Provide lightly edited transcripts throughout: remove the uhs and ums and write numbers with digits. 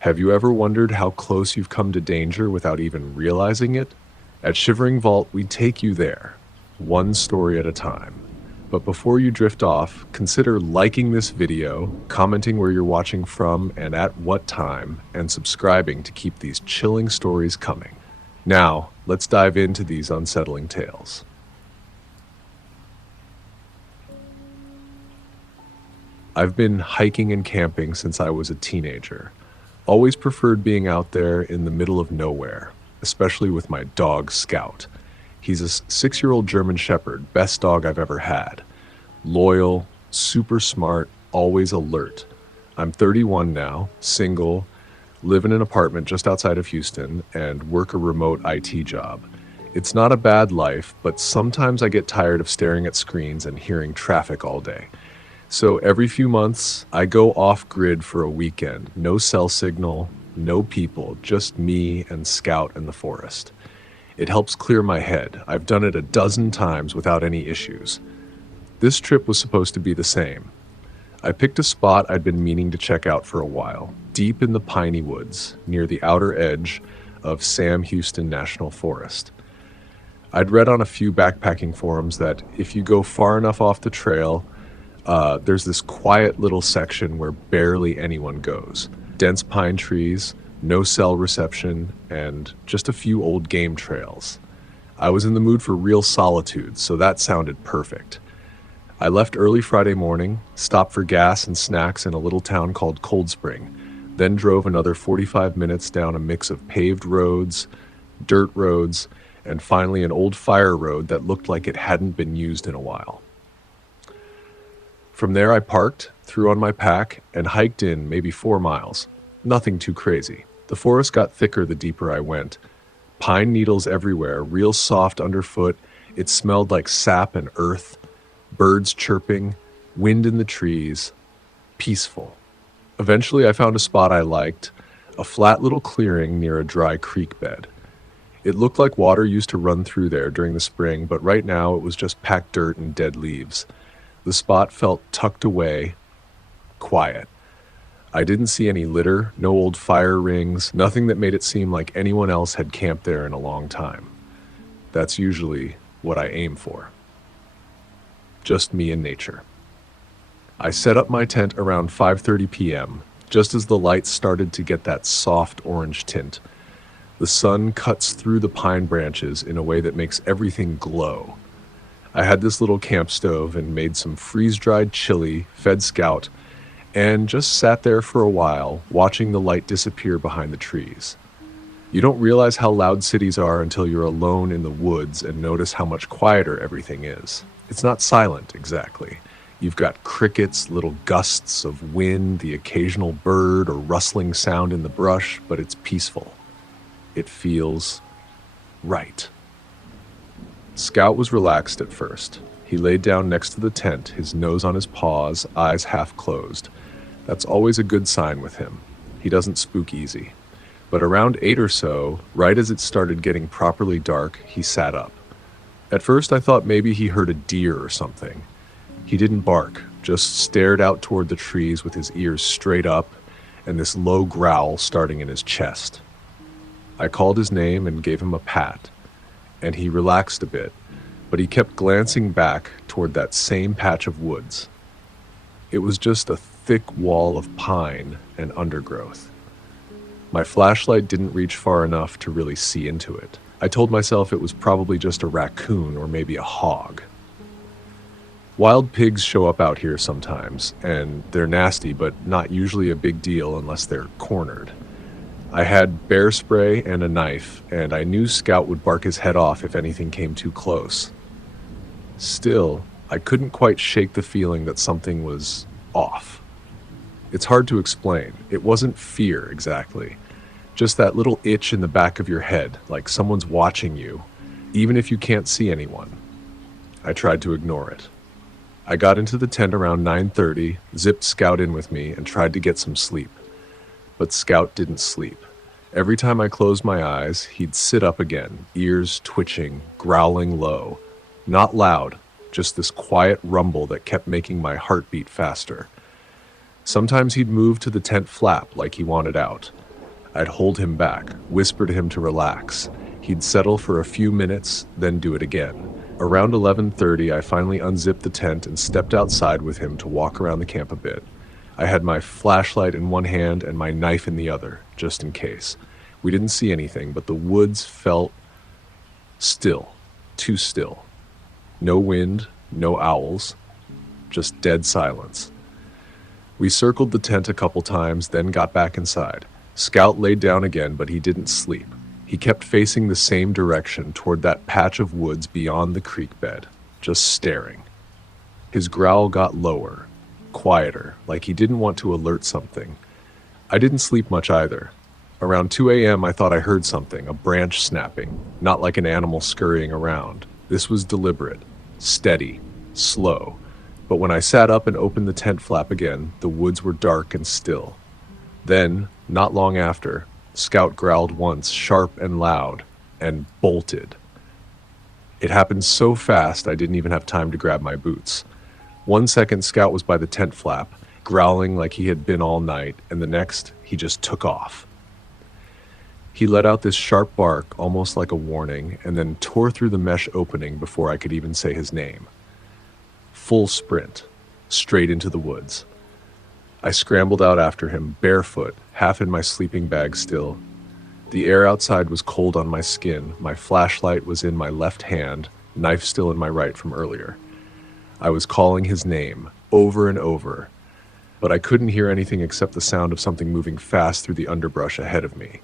Have you ever wondered how close you've come to danger without even realizing it? At Shivering Vault, we take you there, one story at a time. But before you drift off, consider liking this video, commenting where you're watching from and at what time, and subscribing to keep these chilling stories coming. Now, let's dive into these unsettling tales. I've been hiking and camping since I was a teenager. Always preferred being out there in the middle of nowhere, especially with my dog Scout. He's a 6-year-old German Shepherd, best dog I've ever had. Loyal, super smart, always alert. I'm 31 now, single, live in an apartment just outside of Houston, and work a remote IT job. It's not a bad life, but sometimes I get tired of staring at screens and hearing traffic all day. So every few months, I go off-grid for a weekend. No cell signal, no people, just me and Scout in the forest. It helps clear my head. I've done it a dozen times without any issues. This trip was supposed to be the same. I picked a spot I'd been meaning to check out for a while, deep in the piney woods, near the outer edge of Sam Houston National Forest. I'd read on a few backpacking forums that if you go far enough off the trail, there's this quiet little section where barely anyone goes. Dense pine trees, no cell reception, and just a few old game trails. I was in the mood for real solitude, so that sounded perfect. I left early Friday morning, stopped for gas and snacks in a little town called Cold Spring, then drove another 45 minutes down a mix of paved roads, dirt roads, and finally an old fire road that looked like it hadn't been used in a while. From there I parked, threw on my pack, and hiked in maybe 4 miles. Nothing too crazy. The forest got thicker the deeper I went. Pine needles everywhere, real soft underfoot. It smelled like sap and earth, birds chirping, wind in the trees. Peaceful. Eventually I found a spot I liked, a flat little clearing near a dry creek bed. It looked like water used to run through there during the spring, but right now it was just packed dirt and dead leaves. The spot felt tucked away, quiet. I didn't see any litter, no old fire rings, nothing that made it seem like anyone else had camped there in a long time. That's usually what I aim for. Just me and nature. I set up my tent around 5:30 p.m., just as the lights started to get that soft orange tint. The sun cuts through the pine branches in a way that makes everything glow. I had this little camp stove and made some freeze-dried chili, fed Scout, and just sat there for a while, watching the light disappear behind the trees. You don't realize how loud cities are until you're alone in the woods and notice how much quieter everything is. It's not silent, exactly. You've got crickets, little gusts of wind, the occasional bird or rustling sound in the brush, but it's peaceful. It feels right. Scout was relaxed at first. He laid down next to the tent, his nose on his paws, eyes half closed. That's always a good sign with him. He doesn't spook easy. But around 8 or so, right as it started getting properly dark, he sat up. At first I thought maybe he heard a deer or something. He didn't bark, just stared out toward the trees with his ears straight up and this low growl starting in his chest. I called his name and gave him a pat, and he relaxed a bit, but he kept glancing back toward that same patch of woods. It was just a thick wall of pine and undergrowth. My flashlight didn't reach far enough to really see into it. I told myself it was probably just a raccoon or maybe a hog. Wild pigs show up out here sometimes, and they're nasty, but not usually a big deal unless they're cornered. I had bear spray and a knife, and I knew Scout would bark his head off if anything came too close. Still, I couldn't quite shake the feeling that something was off. It's hard to explain. It wasn't fear, exactly. Just that little itch in the back of your head, like someone's watching you, even if you can't see anyone. I tried to ignore it. I got into the tent around 9:30, zipped Scout in with me, and tried to get some sleep. But Scout didn't sleep. Every time I closed my eyes, he'd sit up again, ears twitching, growling low. Not loud, just this quiet rumble that kept making my heart beat faster. Sometimes he'd move to the tent flap like he wanted out. I'd hold him back, whisper to him to relax. He'd settle for a few minutes, then do it again. Around 11:30, I finally unzipped the tent and stepped outside with him to walk around the camp a bit. I had my flashlight in one hand and my knife in the other, just in case. We didn't see anything, but the woods felt still, too still. No wind, no owls, just dead silence. We circled the tent a couple times, then got back inside. Scout laid down again, but he didn't sleep. He kept facing the same direction, toward that patch of woods beyond the creek bed, just staring. His growl got lower, quieter, like he didn't want to alert something. I didn't sleep much either. Around 2 a.m. I thought I heard something, a branch snapping, not like an animal scurrying around. This was deliberate, steady, slow. But when I sat up and opened the tent flap again, the woods were dark and still. Then, not long after, Scout growled once, sharp and loud, and bolted. It happened so fast I didn't even have time to grab my boots. 1 second, Scout was by the tent flap, growling like he had been all night, and the next, he just took off. He let out this sharp bark, almost like a warning, and then tore through the mesh opening before I could even say his name. Full sprint, straight into the woods. I scrambled out after him, barefoot, half in my sleeping bag still. The air outside was cold on my skin, my flashlight was in my left hand, knife still in my right from earlier. I was calling his name, over and over, but I couldn't hear anything except the sound of something moving fast through the underbrush ahead of me.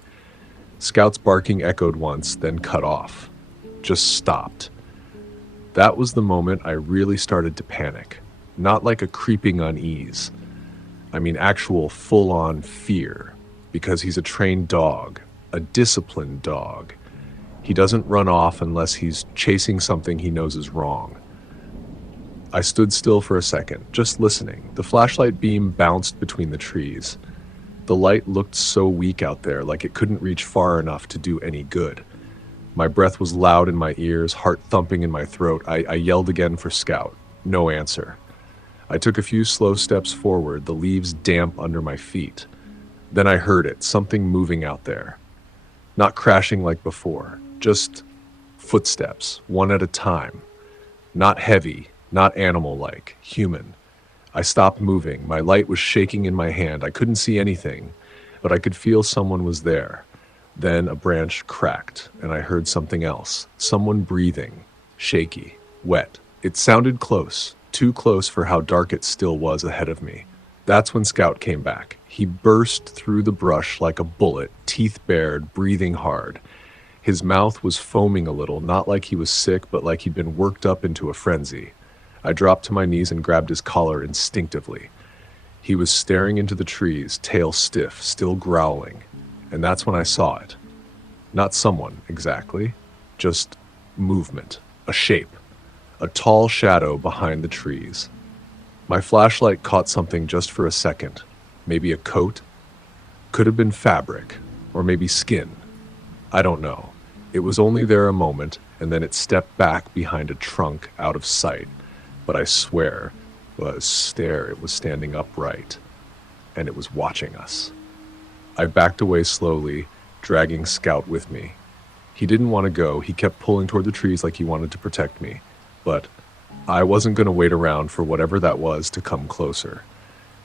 Scout's barking echoed once, then cut off. Just stopped. That was the moment I really started to panic. Not like a creeping unease. I mean actual full-on fear. Because he's a trained dog. A disciplined dog. He doesn't run off unless he's chasing something he knows is wrong. I stood still for a second, just listening. The flashlight beam bounced between the trees. The light looked so weak out there, like it couldn't reach far enough to do any good. My breath was loud in my ears, heart thumping in my throat. I yelled again for Scout. No answer. I took a few slow steps forward, the leaves damp under my feet. Then I heard it, something moving out there. Not crashing like before, just footsteps, one at a time. Not heavy, not animal-like, human. I stopped moving. My light was shaking in my hand. I couldn't see anything, but I could feel someone was there. Then a branch cracked, and I heard something else. Someone breathing, shaky, wet. It sounded close, too close for how dark it still was ahead of me. That's when Scout came back. He burst through the brush like a bullet, teeth bared, breathing hard. His mouth was foaming a little, not like he was sick, but like he'd been worked up into a frenzy. I dropped to my knees and grabbed his collar instinctively. He was staring into the trees, tail stiff, still growling. And that's when I saw it. Not someone, exactly. Just movement. A shape. A tall shadow behind the trees. My flashlight caught something just for a second. Maybe a coat? Could have been fabric. Or maybe skin. I don't know. It was only there a moment, and then it stepped back behind a trunk out of sight. But I swear, it was standing upright. And it was watching us. I backed away slowly, dragging Scout with me. He didn't want to go. He kept pulling toward the trees like he wanted to protect me. But I wasn't going to wait around for whatever that was to come closer.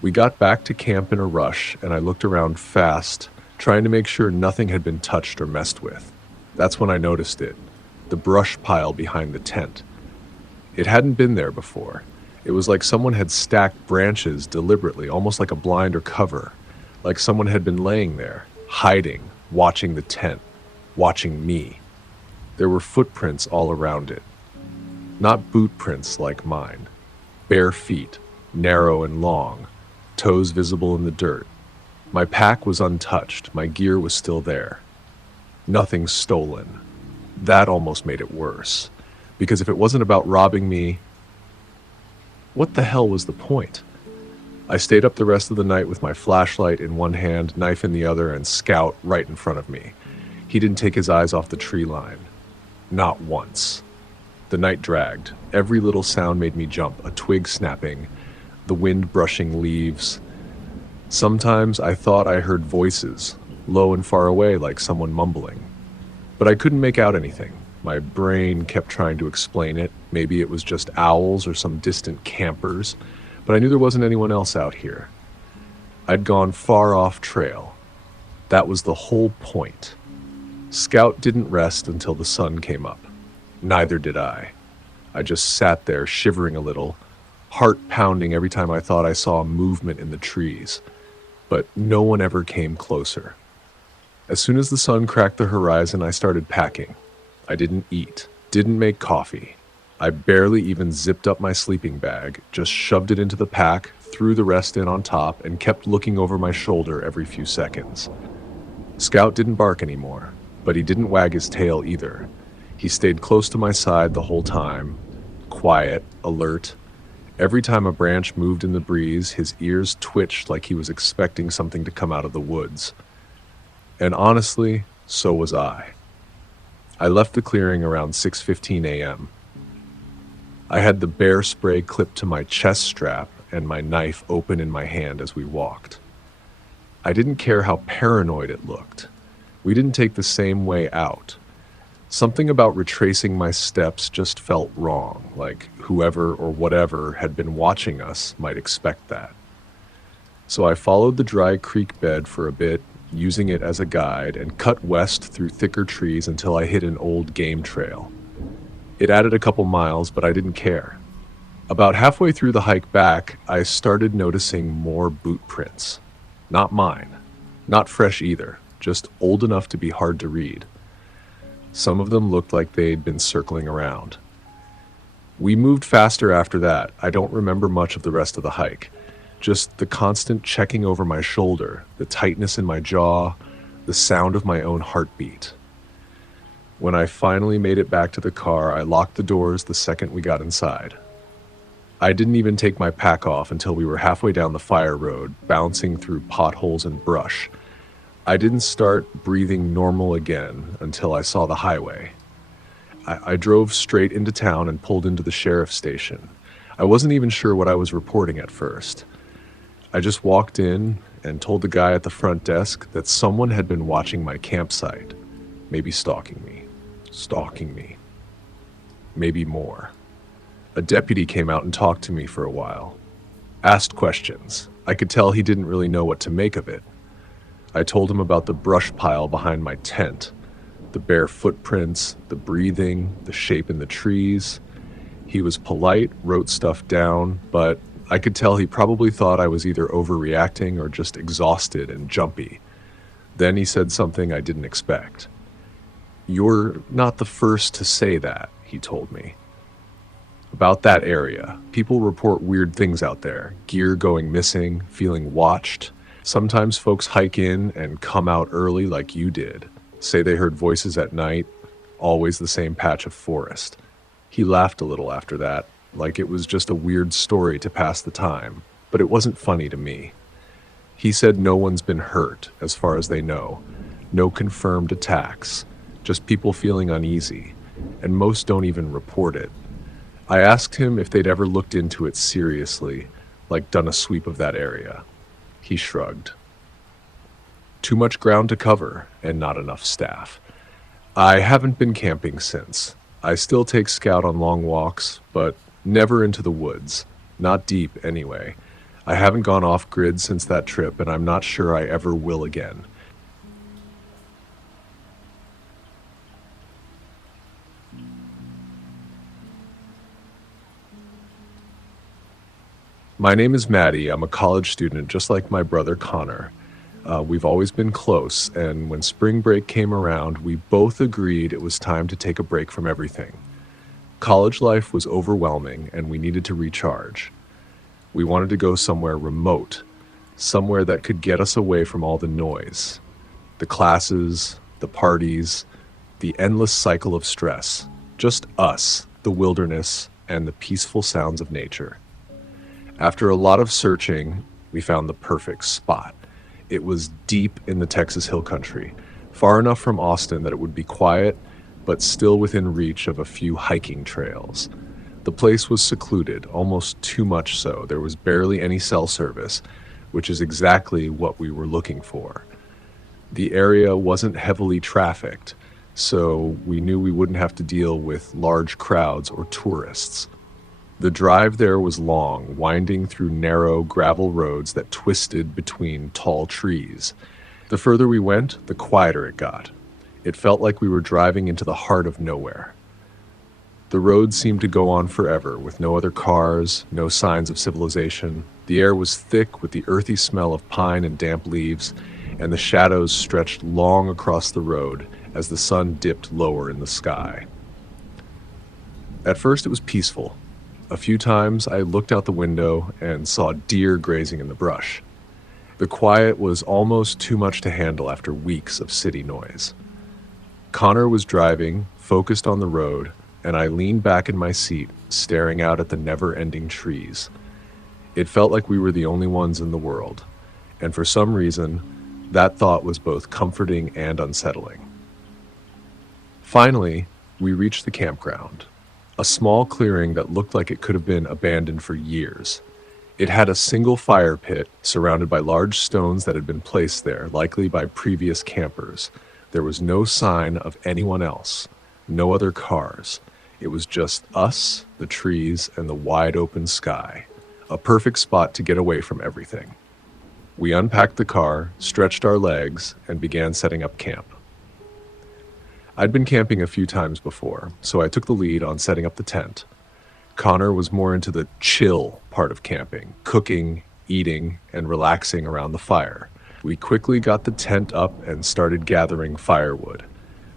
We got back to camp in a rush, and I looked around fast, trying to make sure nothing had been touched or messed with. That's when I noticed it. The brush pile behind the tent. It hadn't been there before. It was like someone had stacked branches deliberately, almost like a blind or cover. Like someone had been laying there, hiding, watching the tent, watching me. There were footprints all around it. Not boot prints like mine. Bare feet, narrow and long, toes visible in the dirt. My pack was untouched, my gear was still there. Nothing stolen. That almost made it worse. Because if it wasn't about robbing me, what the hell was the point? I stayed up the rest of the night with my flashlight in one hand, knife in the other, and Scout right in front of me. He didn't take his eyes off the tree line. Not once. The night dragged. Every little sound made me jump, a twig snapping, the wind brushing leaves. Sometimes I thought I heard voices, low and far away like someone mumbling. But I couldn't make out anything. My brain kept trying to explain it. Maybe it was just owls or some distant campers, but I knew there wasn't anyone else out here. I'd gone far off trail. That was the whole point. Scout didn't rest until the sun came up. Neither did I. I just sat there shivering a little, heart pounding every time I thought I saw movement in the trees. But no one ever came closer. As soon as the sun cracked the horizon, I started packing. I didn't eat, didn't make coffee. I barely even zipped up my sleeping bag, just shoved it into the pack, threw the rest in on top, and kept looking over my shoulder every few seconds. Scout didn't bark anymore, but he didn't wag his tail either. He stayed close to my side the whole time, quiet, alert. Every time a branch moved in the breeze, his ears twitched like he was expecting something to come out of the woods. And honestly, so was I. I left the clearing around 6:15 a.m. I had the bear spray clipped to my chest strap and my knife open in my hand as we walked. I didn't care how paranoid it looked. We didn't take the same way out. Something about retracing my steps just felt wrong, like whoever or whatever had been watching us might expect that. So I followed the dry creek bed for a bit, using it as a guide, and cut west through thicker trees until I hit an old game trail. It added a couple miles, but I didn't care. About halfway through the hike back, I started noticing more boot prints. Not mine. Not fresh either, just old enough to be hard to read. Some of them looked like they'd been circling around. We moved faster after that. I don't remember much of the rest of the hike. Just the constant checking over my shoulder, the tightness in my jaw, the sound of my own heartbeat. When I finally made it back to the car, I locked the doors the second we got inside. I didn't even take my pack off until we were halfway down the fire road, bouncing through potholes and brush. I didn't start breathing normal again until I saw the highway. I drove straight into town and pulled into the sheriff's station. I wasn't even sure what I was reporting at first. I just walked in and told the guy at the front desk that someone had been watching my campsite, maybe stalking me, maybe more. A deputy came out and talked to me for a while, asked questions. I could tell he didn't really know what to make of it. I told him about the brush pile behind my tent, the bare footprints, the breathing, the shape in the trees. He was polite, wrote stuff down, but I could tell he probably thought I was either overreacting or just exhausted and jumpy. Then he said something I didn't expect. "You're not the first to say that," he told me. About that area, people report weird things out there, gear going missing, feeling watched. Sometimes folks hike in and come out early like you did, say they heard voices at night, always the same patch of forest. He laughed a little after that, like it was just a weird story to pass the time, but it wasn't funny to me. He said no one's been hurt, as far as they know. No confirmed attacks, just people feeling uneasy, and most don't even report it. I asked him if they'd ever looked into it seriously, like done a sweep of that area. He shrugged. Too much ground to cover, and not enough staff. I haven't been camping since. I still take Scout on long walks, but never into the woods. Not deep, anyway. I haven't gone off-grid since that trip, and I'm not sure I ever will again. My name is Maddie. I'm a college student, just like my brother Connor. We've always been close, and when spring break came around, we both agreed it was time to take a break from everything. College life was overwhelming, and we needed to recharge. We wanted to go somewhere remote, somewhere that could get us away from all the noise, the classes, the parties, the endless cycle of stress. Just us, the wilderness, and the peaceful sounds of nature. After a lot of searching, we found the perfect spot. It was deep in the Texas Hill Country, far enough from Austin that it would be quiet, but still within reach of a few hiking trails. The place was secluded, almost too much so. There was barely any cell service, which is exactly what we were looking for. The area wasn't heavily trafficked, so we knew we wouldn't have to deal with large crowds or tourists. The drive there was long, winding through narrow gravel roads that twisted between tall trees. The further we went, the quieter it got. It felt like we were driving into the heart of nowhere. The road seemed to go on forever, with no other cars, no signs of civilization. The air was thick with the earthy smell of pine and damp leaves, and the shadows stretched long across the road as the sun dipped lower in the sky. At first it was peaceful. A few times I looked out the window and saw deer grazing in the brush. The quiet was almost too much to handle after weeks of city noise. Connor was driving, focused on the road, and I leaned back in my seat, staring out at the never-ending trees. It felt like we were the only ones in the world, and for some reason, that thought was both comforting and unsettling. Finally, we reached the campground, a small clearing that looked like it could have been abandoned for years. It had a single fire pit surrounded by large stones that had been placed there, likely by previous campers. There was no sign of anyone else, no other cars. It was just us, the trees, and the wide open sky. A perfect spot to get away from everything. We unpacked the car, stretched our legs, and began setting up camp. I'd been camping a few times before, so I took the lead on setting up the tent. Connor was more into the chill part of camping, cooking, eating, and relaxing around the fire. We quickly got the tent up and started gathering firewood.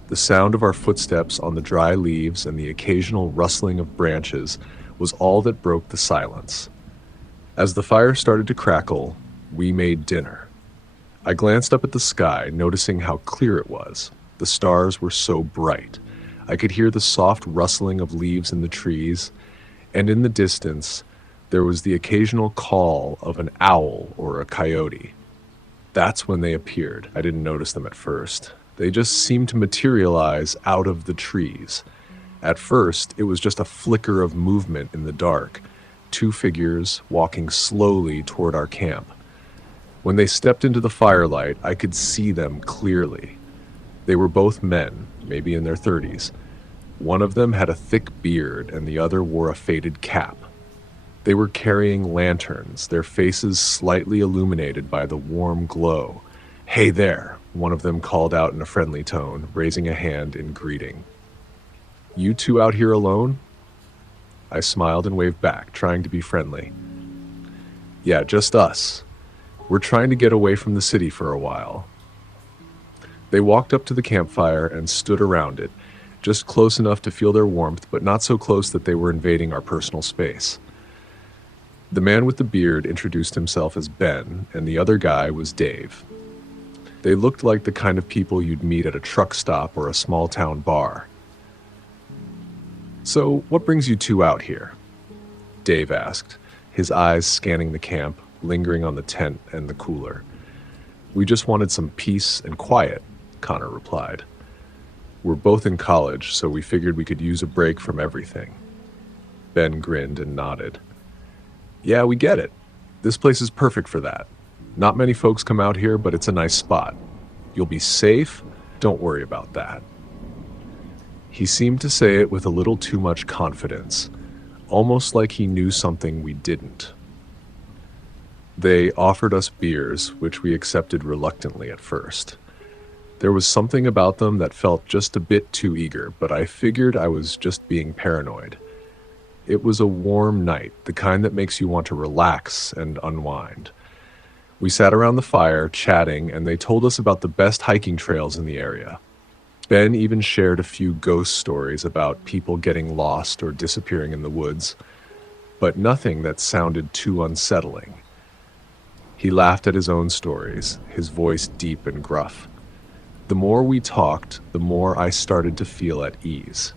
The sound of our footsteps on the dry leaves and the occasional rustling of branches was all that broke the silence. As the fire started to crackle, we made dinner. I glanced up at the sky, noticing how clear it was. The stars were so bright. I could hear the soft rustling of leaves in the trees, and in the distance, there was the occasional call of an owl or a coyote. That's when they appeared. I didn't notice them at first. They just seemed to materialize out of the trees. At first, it was just a flicker of movement in the dark, two figures walking slowly toward our camp. When they stepped into the firelight, I could see them clearly. They were both men, maybe in their 30s. One of them had a thick beard and the other wore a faded cap. They were carrying lanterns, their faces slightly illuminated by the warm glow. "Hey there," one of them called out in a friendly tone, raising a hand in greeting. "You two out here alone?" I smiled and waved back, trying to be friendly. "Yeah, just us. We're trying to get away from the city for a while." They walked up to the campfire and stood around it, just close enough to feel their warmth, but not so close that they were invading our personal space. The man with the beard introduced himself as Ben, and the other guy was Dave. They looked like the kind of people you'd meet at a truck stop or a small-town bar. "So, what brings you two out here?" Dave asked, his eyes scanning the camp, lingering on the tent and the cooler. "We just wanted some peace and quiet," Connor replied. "We're both in college, so we figured we could use a break from everything." Ben grinned and nodded. "Yeah, we get it. This place is perfect for that. Not many folks come out here, but it's a nice spot. You'll be safe. Don't worry about that." He seemed to say it with a little too much confidence, almost like he knew something we didn't. They offered us beers, which we accepted reluctantly at first. There was something about them that felt just a bit too eager, but I figured I was just being paranoid. It was a warm night, the kind that makes you want to relax and unwind. We sat around the fire, chatting, and they told us about the best hiking trails in the area. Ben even shared a few ghost stories about people getting lost or disappearing in the woods, but nothing that sounded too unsettling. He laughed at his own stories, his voice deep and gruff. The more we talked, the more I started to feel at ease.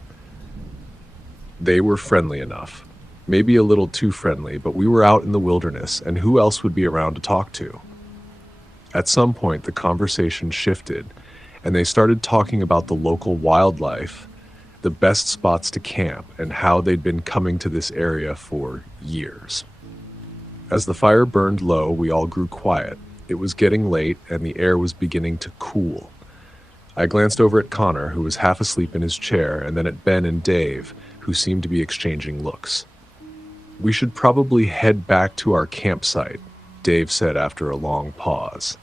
They were friendly enough, maybe a little too friendly, but we were out in the wilderness, and who else would be around to talk to? At some point, the conversation shifted, and they started talking about the local wildlife, the best spots to camp, and how they'd been coming to this area for years. As the fire burned low, we all grew quiet. It was getting late, and the air was beginning to cool. I glanced over at Connor, who was half asleep in his chair, and then at Ben and Dave, who seemed to be exchanging looks. "We should probably head back to our campsite," Dave said after a long pause.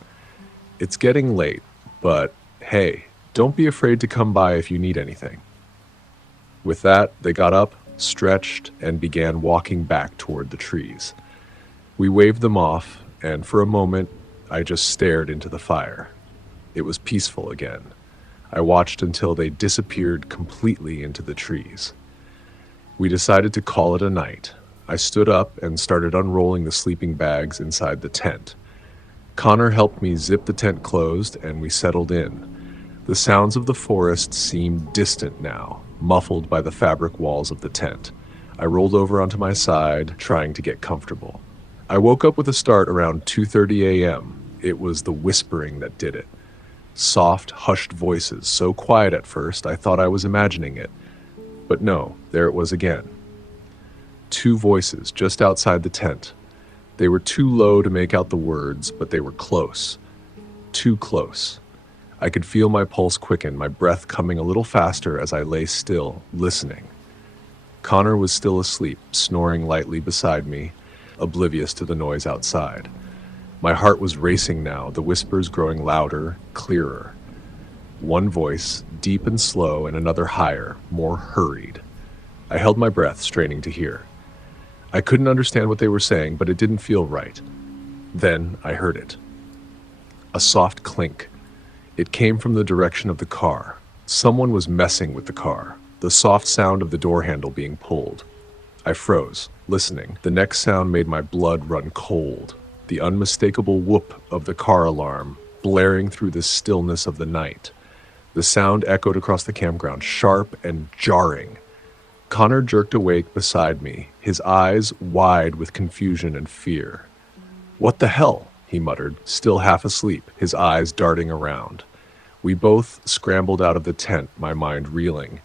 "It's getting late, but hey, don't be afraid to come by if you need anything." With that, they got up, stretched, and began walking back toward the trees. We waved them off, and for a moment, I just stared into the fire. It was peaceful again. I watched until they disappeared completely into the trees. We decided to call it a night. I stood up and started unrolling the sleeping bags inside the tent. Connor helped me zip the tent closed, and we settled in. The sounds of the forest seemed distant now, muffled by the fabric walls of the tent. I rolled over onto my side, trying to get comfortable. I woke up with a start around 2:30 a.m. It was the whispering that did it. Soft, hushed voices, so quiet at first I thought I was imagining it. But no, there it was again. Two voices just outside the tent. They were too low to make out the words, but they were close. Too close. I could feel my pulse quicken, my breath coming a little faster as I lay still, listening. Connor was still asleep, snoring lightly beside me, oblivious to the noise outside. My heart was racing now, the whispers growing louder, clearer. One voice, deep and slow, and another higher, more hurried. I held my breath, straining to hear. I couldn't understand what they were saying, but it didn't feel right. Then I heard it. A soft clink. It came from the direction of the car. Someone was messing with the car, the soft sound of the door handle being pulled. I froze, listening. The next sound made my blood run cold. The unmistakable whoop of the car alarm, blaring through the stillness of the night. The sound echoed across the campground, sharp and jarring. Connor jerked awake beside me, his eyes wide with confusion and fear. "What the hell?" he muttered, still half asleep, his eyes darting around. We both scrambled out of the tent, my mind reeling.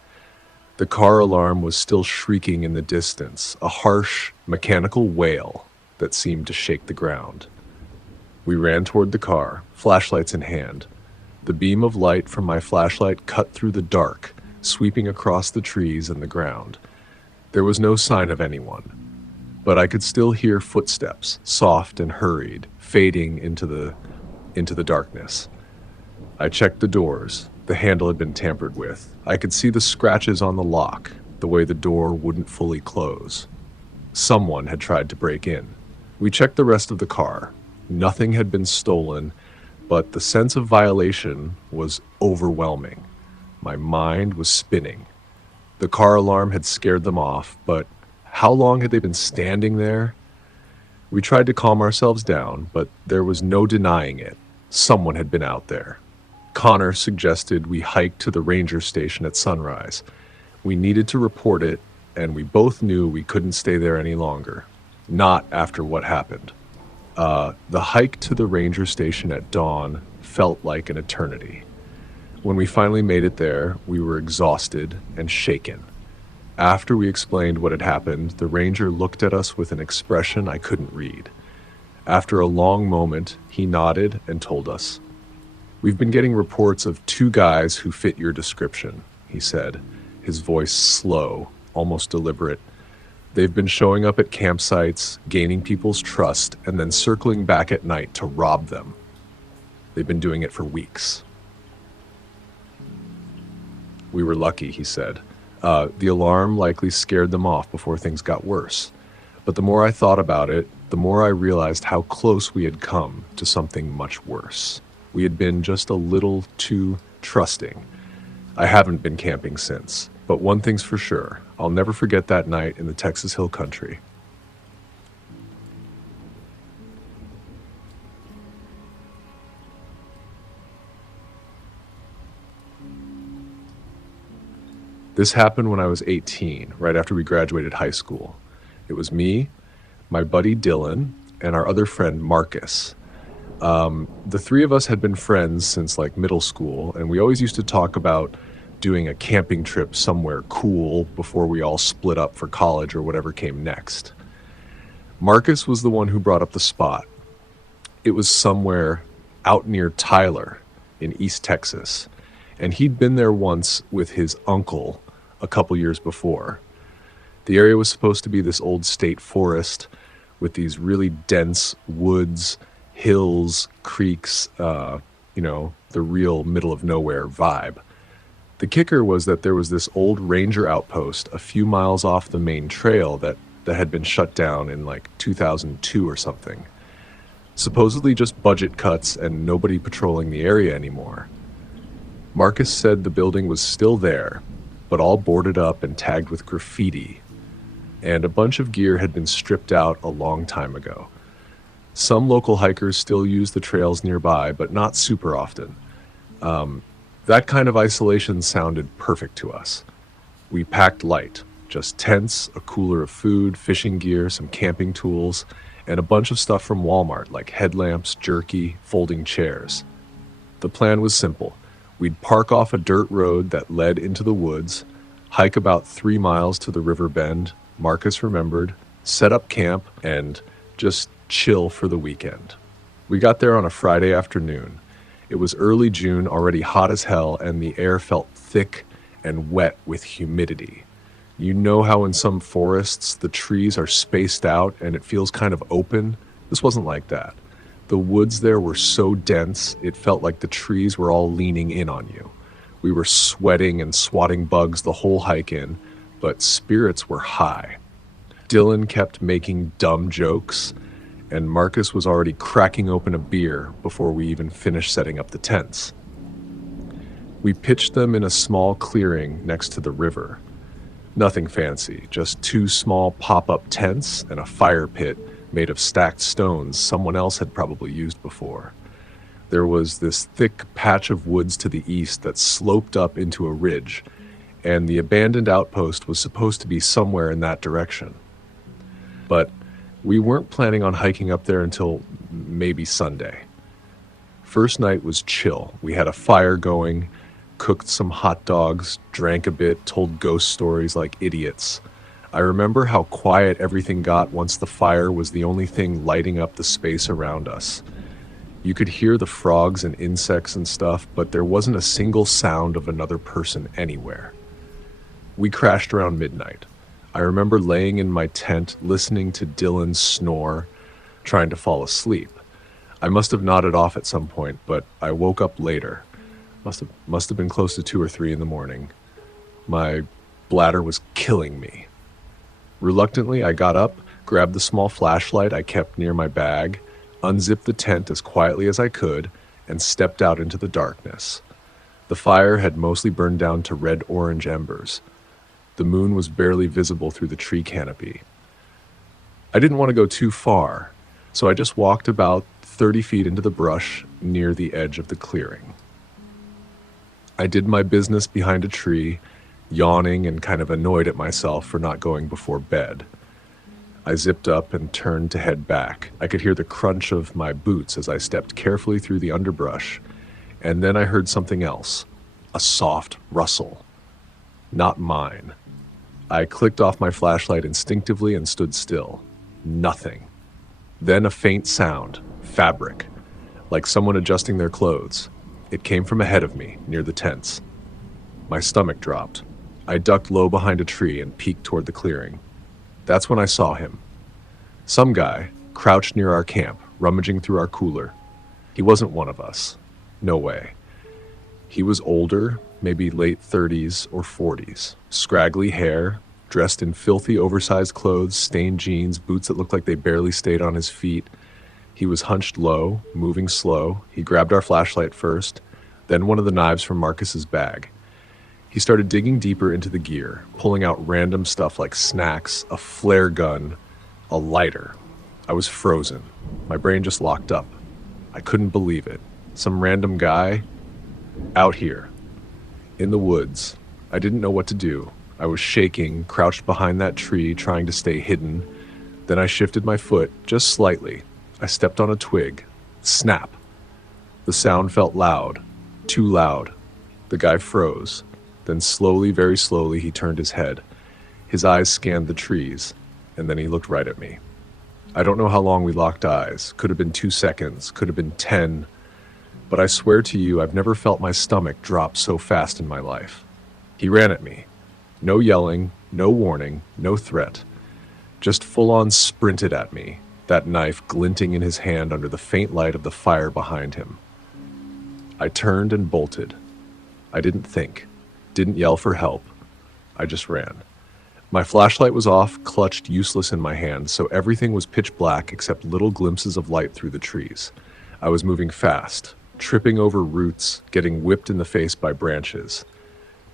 The car alarm was still shrieking in the distance, a harsh, mechanical wail that seemed to shake the ground. We ran toward the car, flashlights in hand. The beam of light from my flashlight cut through the dark, sweeping across the trees and the ground. There was no sign of anyone, but I could still hear footsteps, soft and hurried, fading into the darkness. I checked the doors. The handle had been tampered with. I could see the scratches on the lock, the way the door wouldn't fully close. Someone had tried to break in. We checked the rest of the car. Nothing had been stolen, but the sense of violation was overwhelming. My mind was spinning. The car alarm had scared them off, but how long had they been standing there? We tried to calm ourselves down, but there was no denying it. Someone had been out there. Connor suggested we hike to the ranger station at sunrise. We needed to report it, and we both knew we couldn't stay there any longer. Not after what happened. The hike to the ranger station at dawn felt like an eternity. When we finally made it there, we were exhausted and shaken. After we explained what had happened, the ranger looked at us with an expression I couldn't read. After a long moment, he nodded and told us, "We've been getting reports of 2 guys who fit your description," he said, his voice slow, almost deliberate. "They've been showing up at campsites, gaining people's trust, and then circling back at night to rob them. They've been doing it for weeks." "We were lucky," he said. The alarm likely scared them off before things got worse. But the more I thought about it, the more I realized how close we had come to something much worse. We had been just a little too trusting. I haven't been camping since, but one thing's for sure, I'll never forget that night in the Texas Hill Country. This happened when I was 18, right after we graduated high school. It was me, my buddy Dylan, and our other friend Marcus. The 3 of us had been friends since like middle school, and we always used to talk about doing a camping trip somewhere cool before we all split up for college or whatever came next. Marcus was the one who brought up the spot. It was somewhere out near Tyler in East Texas, and he'd been there once with his uncle a couple years before. The area was supposed to be this old state forest with these really dense woods, hills, creeks, the real middle of nowhere vibe. The kicker was that there was this old ranger outpost a few miles off the main trail that had been shut down in like 2002 or something. Supposedly just budget cuts and nobody patrolling the area anymore. Marcus said the building was still there, but all boarded up and tagged with graffiti, and a bunch of gear had been stripped out a long time ago. Some local hikers still use the trails nearby, but not super often. That kind of isolation sounded perfect to us. We packed light, just tents, a cooler of food, fishing gear, some camping tools, and a bunch of stuff from Walmart like headlamps, jerky, folding chairs. The plan was simple. We'd park off a dirt road that led into the woods, hike about 3 miles to the river bend, Marcus remembered, set up camp, and just chill for the weekend. We got there on a Friday afternoon. It was early June, already hot as hell, and the air felt thick and wet with humidity. You know how in some forests the trees are spaced out and it feels kind of open? This wasn't like that. The woods there were so dense, it felt like the trees were all leaning in on you. We were sweating and swatting bugs the whole hike in, but spirits were high. Dylan kept making dumb jokes, and Marcus was already cracking open a beer before we even finished setting up the tents. We pitched them in a small clearing next to the river. Nothing fancy, just 2 small pop-up tents and a fire pit made of stacked stones someone else had probably used before. There was this thick patch of woods to the east that sloped up into a ridge, and the abandoned outpost was supposed to be somewhere in that direction. But we weren't planning on hiking up there until maybe Sunday. First night was chill. We had a fire going, cooked some hot dogs, drank a bit, told ghost stories like idiots. I remember how quiet everything got once the fire was the only thing lighting up the space around us. You could hear the frogs and insects and stuff, but there wasn't a single sound of another person anywhere. We crashed around midnight. I remember laying in my tent, listening to Dylan snore, trying to fall asleep. I must have nodded off at some point, but I woke up later. Must have been close to 2 or 3 in the morning. My bladder was killing me. Reluctantly, I got up, grabbed the small flashlight I kept near my bag, unzipped the tent as quietly as I could, and stepped out into the darkness. The fire had mostly burned down to red-orange embers. The moon was barely visible through the tree canopy. I didn't want to go too far, so I just walked about 30 feet into the brush near the edge of the clearing. I did my business behind a tree, yawning and kind of annoyed at myself for not going before bed. I zipped up and turned to head back. I could hear the crunch of my boots as I stepped carefully through the underbrush, and then I heard something else, a soft rustle. Not mine. I clicked off my flashlight instinctively and stood still. Nothing. Then a faint sound, fabric, like someone adjusting their clothes. It came from ahead of me, near the tents. My stomach dropped. I ducked low behind a tree and peeked toward the clearing. That's when I saw him. Some guy, crouched near our camp, rummaging through our cooler. He wasn't one of us. No way. He was older, maybe late 30s or 40s. Scraggly hair, dressed in filthy oversized clothes, stained jeans, boots that looked like they barely stayed on his feet. He was hunched low, moving slow. He grabbed our flashlight first, then one of the knives from Marcus's bag. He started digging deeper into the gear, pulling out random stuff like snacks, a flare gun, a lighter. I was frozen. My brain just locked up. I couldn't believe it. Some random guy out here, in the woods. I didn't know what to do. I was shaking, crouched behind that tree, trying to stay hidden. Then I shifted my foot, just slightly. I stepped on a twig. Snap. The sound felt loud, too loud. The guy froze. Then slowly, very slowly, he turned his head. His eyes scanned the trees, and then he looked right at me. I don't know how long we locked eyes. Could have been 2 seconds, could have been 10. But I swear to you, I've never felt my stomach drop so fast in my life. He ran at me. No yelling, no warning, no threat. Just full-on sprinted at me, that knife glinting in his hand under the faint light of the fire behind him. I turned and bolted. I didn't think, didn't yell for help. I just ran. My flashlight was off, clutched useless in my hand, so everything was pitch black except little glimpses of light through the trees. I was moving fast, tripping over roots, getting whipped in the face by branches.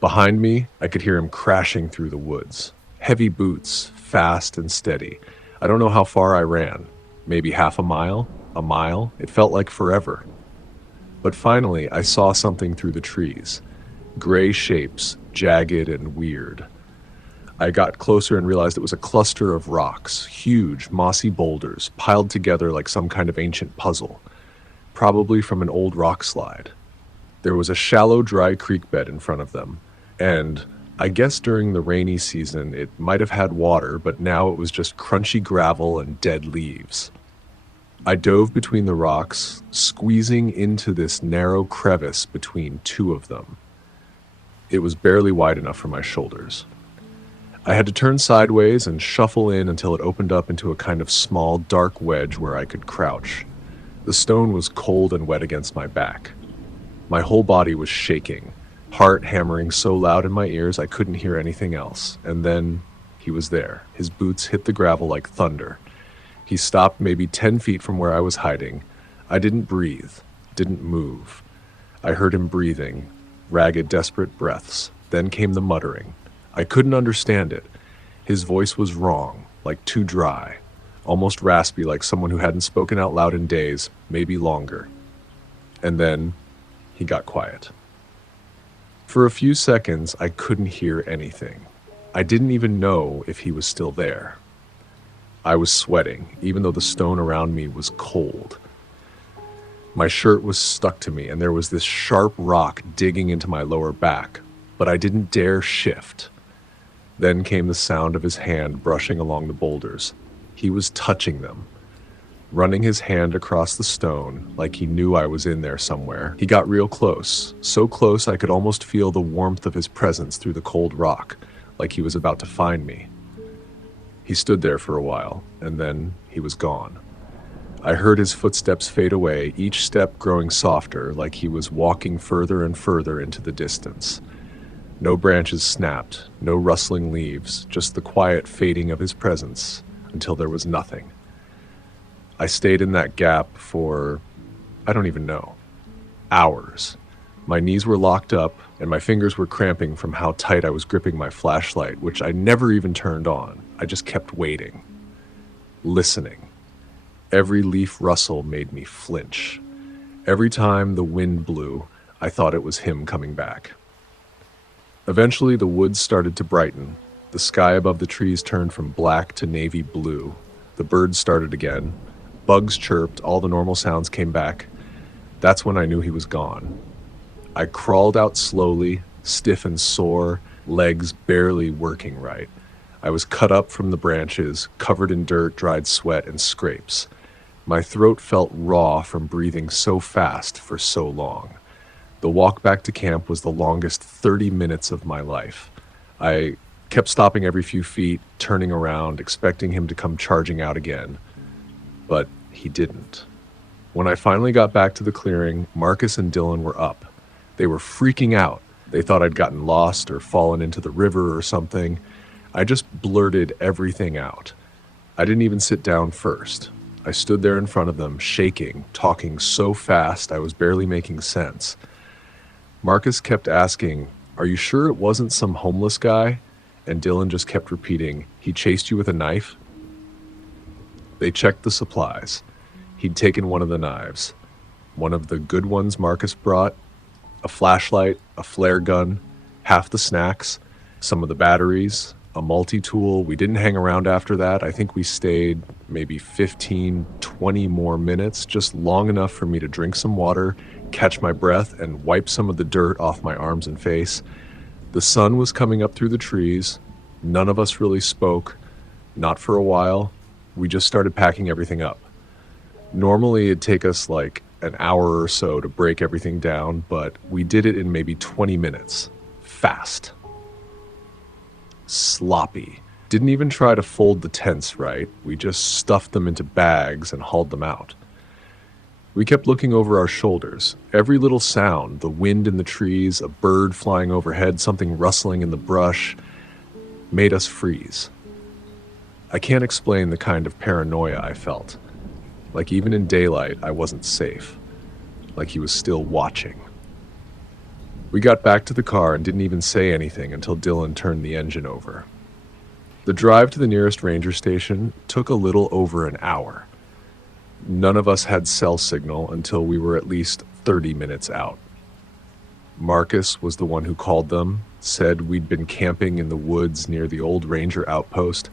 Behind me, I could hear him crashing through the woods. Heavy boots, fast and steady. I don't know how far I ran. Maybe half a mile, a mile. It felt like forever. But finally, I saw something through the trees. Gray shapes, jagged and weird. I got closer and realized it was a cluster of rocks, huge, mossy boulders, piled together like some kind of ancient puzzle, probably from an old rock slide. There was a shallow, dry creek bed in front of them, and I guess during the rainy season it might have had water, but now it was just crunchy gravel and dead leaves. I dove between the rocks, squeezing into this narrow crevice between two of them. It was barely wide enough for my shoulders. I had to turn sideways and shuffle in until it opened up into a kind of small, dark wedge where I could crouch. The stone was cold and wet against my back. My whole body was shaking, heart hammering so loud in my ears I couldn't hear anything else. And then he was there. His boots hit the gravel like thunder. He stopped maybe 10 feet from where I was hiding. I didn't breathe, didn't move. I heard him breathing, ragged, desperate breaths. Then came the muttering. I couldn't understand it. His voice was wrong, like too dry, almost raspy, like someone who hadn't spoken out loud in days, maybe longer. And then he got quiet. For a few seconds, I couldn't hear anything. I didn't even know if he was still there. I was sweating, even though the stone around me was cold. My shirt was stuck to me, and there was this sharp rock digging into my lower back, but I didn't dare shift. Then came the sound of his hand brushing along the boulders. He was touching them, running his hand across the stone like he knew I was in there somewhere. He got real close, so close I could almost feel the warmth of his presence through the cold rock, like he was about to find me. He stood there for a while, and then he was gone. I heard his footsteps fade away, each step growing softer, like he was walking further and further into the distance. No branches snapped, no rustling leaves, just the quiet fading of his presence until there was nothing. I stayed in that gap for, I don't even know, hours. My knees were locked up and my fingers were cramping from how tight I was gripping my flashlight, which I never even turned on. I just kept waiting, listening. Every leaf rustle made me flinch. Every time the wind blew, I thought it was him coming back. Eventually, the woods started to brighten. The sky above the trees turned from black to navy blue. The birds started again. Bugs chirped, all the normal sounds came back. That's when I knew he was gone. I crawled out slowly, stiff and sore, legs barely working right. I was cut up from the branches, covered in dirt, dried sweat, and scrapes. My throat felt raw from breathing so fast for so long. The walk back to camp was the longest 30 minutes of my life. I kept stopping every few feet, turning around, expecting him to come charging out again. But he didn't. When I finally got back to the clearing, Marcus and Dylan were up. They were freaking out. They thought I'd gotten lost or fallen into the river or something. I just blurted everything out. I didn't even sit down first. I stood there in front of them, shaking, talking so fast I was barely making sense. Marcus kept asking, "Are you sure it wasn't some homeless guy?" And Dylan just kept repeating, "He chased you with a knife?" They checked the supplies. He'd taken one of the knives, one of the good ones Marcus brought, a flashlight, a flare gun, half the snacks, some of the batteries, a multi-tool. We didn't hang around after that. I think we stayed maybe 15, 20 more minutes, just long enough for me to drink some water, catch my breath, and wipe some of the dirt off my arms and face. The sun was coming up through the trees. None of us really spoke, not for a while. We just started packing everything up. Normally, it'd take us like an hour or so to break everything down, but we did it in maybe 20 minutes. Fast. Sloppy. Didn't even try to fold the tents right. We just stuffed them into bags and hauled them out. We kept looking over our shoulders. Every little sound, the wind in the trees, a bird flying overhead, something rustling in the brush, made us freeze. I can't explain the kind of paranoia I felt. Like even in daylight, I wasn't safe. Like he was still watching. We got back to the car and didn't even say anything until Dylan turned the engine over. The drive to the nearest ranger station took a little over an hour. None of us had cell signal until we were at least 30 minutes out. Marcus was the one who called them, said we'd been camping in the woods near the old ranger outpost,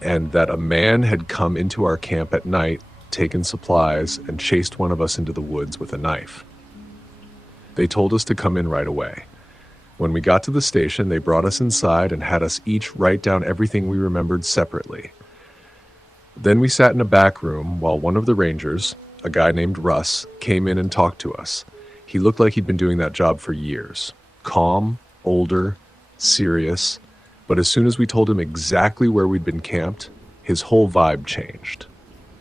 and that a man had come into our camp at night, taken supplies, and chased one of us into the woods with a knife. They told us to come in right away. When we got to the station, they brought us inside and had us each write down everything we remembered separately. Then we sat in a back room while one of the rangers, a guy named Russ, came in and talked to us. He looked like he'd been doing that job for years. Calm, older, serious. But as soon as we told him exactly where we'd been camped, his whole vibe changed.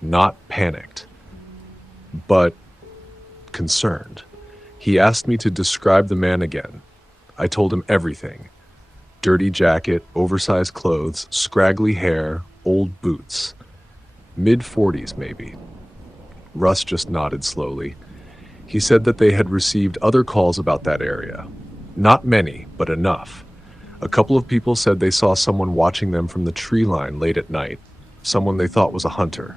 Not panicked, but concerned. He asked me to describe the man again. I told him everything. Dirty jacket, oversized clothes, scraggly hair, old boots. Mid-40s, maybe. Russ just nodded slowly. He said that they had received other calls about that area. Not many, but enough. A couple of people said they saw someone watching them from the tree line late at night, someone they thought was a hunter.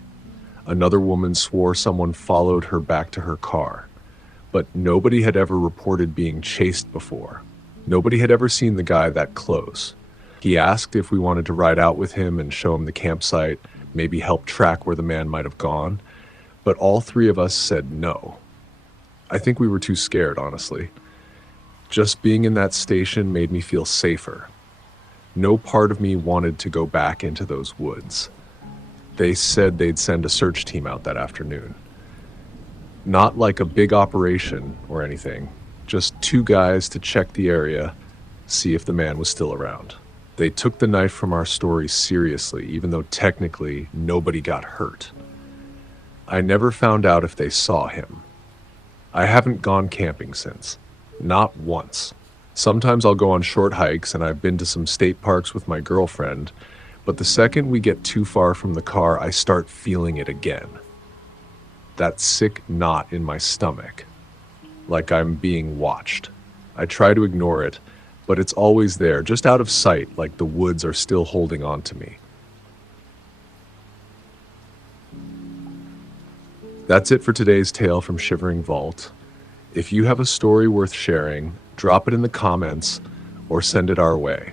Another woman swore someone followed her back to her car. But nobody had ever reported being chased before. Nobody had ever seen the guy that close. He asked if we wanted to ride out with him and show him the campsite, maybe help track where the man might have gone, but all three of us said no. I think we were too scared, honestly. Just being in that station made me feel safer. No part of me wanted to go back into those woods. They said they'd send a search team out that afternoon. Not like a big operation or anything, just 2 guys to check the area, see if the man was still around. They took the knife from our story seriously, even though technically nobody got hurt. I never found out if they saw him. I haven't gone camping since. Not once. Sometimes I'll go on short hikes, and I've been to some state parks with my girlfriend, but the second we get too far from the car, I start feeling it again. That sick knot in my stomach. Like I'm being watched. I try to ignore it, but it's always there, just out of sight, like the woods are still holding on to me. That's it for today's tale from Shivering Vault. If you have a story worth sharing, drop it in the comments or send it our way.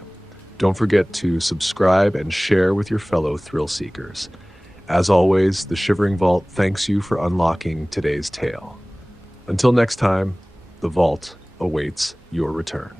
Don't forget to subscribe and share with your fellow thrill seekers. As always, the Shivering Vault thanks you for unlocking today's tale. Until next time, the vault awaits your return.